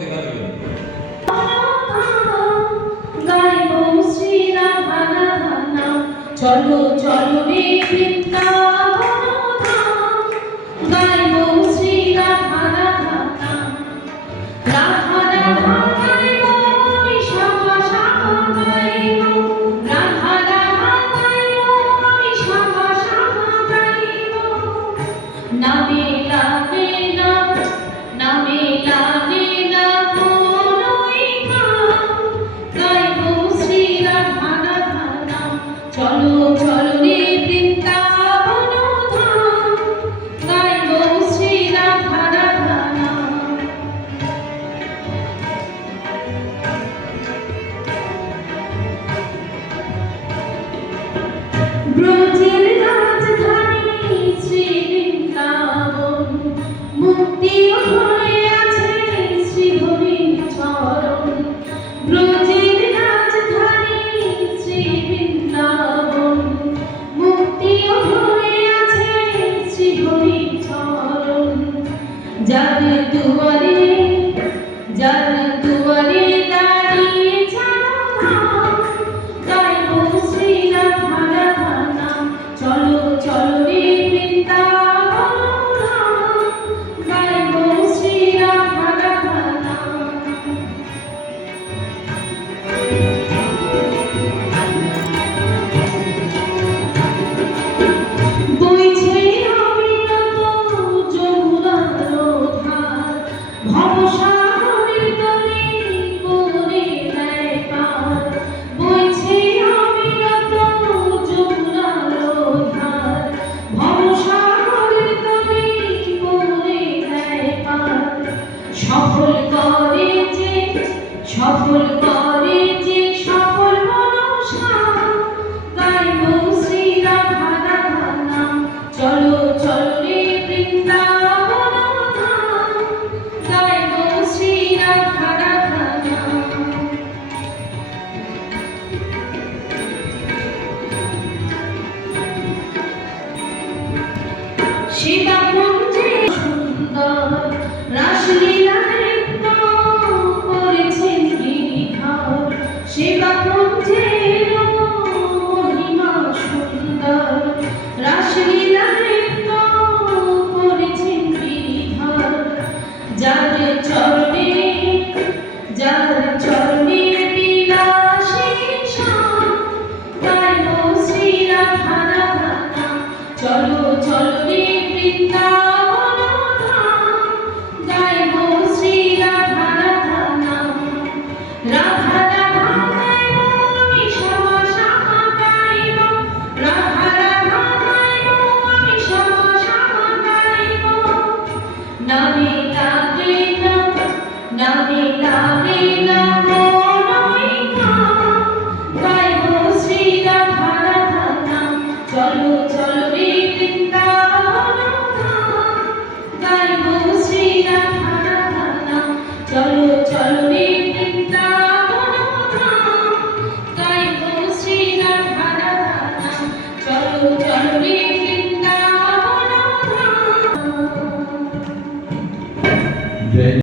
দেখা দেবেন। চলো চলো রে বৃন্দাবন ধাম, গাইবো শ্রী রাধা রাধা নাম। রাধা রাধা গাইবো আমি শ্যামা শ্যামা গাইবো, রাধা রাধা গাইবো আমি শ্যামা শ্যামা গাইবো। নামে লাগে না, নামে লাগে না কোনোই কাম, গাইবো শ্রী রাধা রাধা নাম। চলো চলো রে বৃন্দাবন ধাম, গাইবো শ্রী রাধা রাধা নাম। ব্রজের রাজধানী শ্রী বৃন্দাবন, মুক্তিও ধরে আছে শ্রী হরির চরণ। ব্রজের রাজধানী শ্রী বৃন্দাবন, মুক্তিও ধরে আছে শ্রী হরির চরণ। যার দুয়ারে, যার দুয়ারে দাঁড়িয়ে জনধাম, গাইবো শ্রী রাধা রাধা নাম। চলো চলো রে বৃন্দাবন ধাম, গাইবো শ্রী রাধা রাধা নাম। বইছে অবিরত যমুনার ধার, ভবসাগরের তলে করে দেয় পার। বইছে অবিরত যমুনার ধার, ভবসাগরের তলে করে দেয় পার। সফল করে যে, সফল করে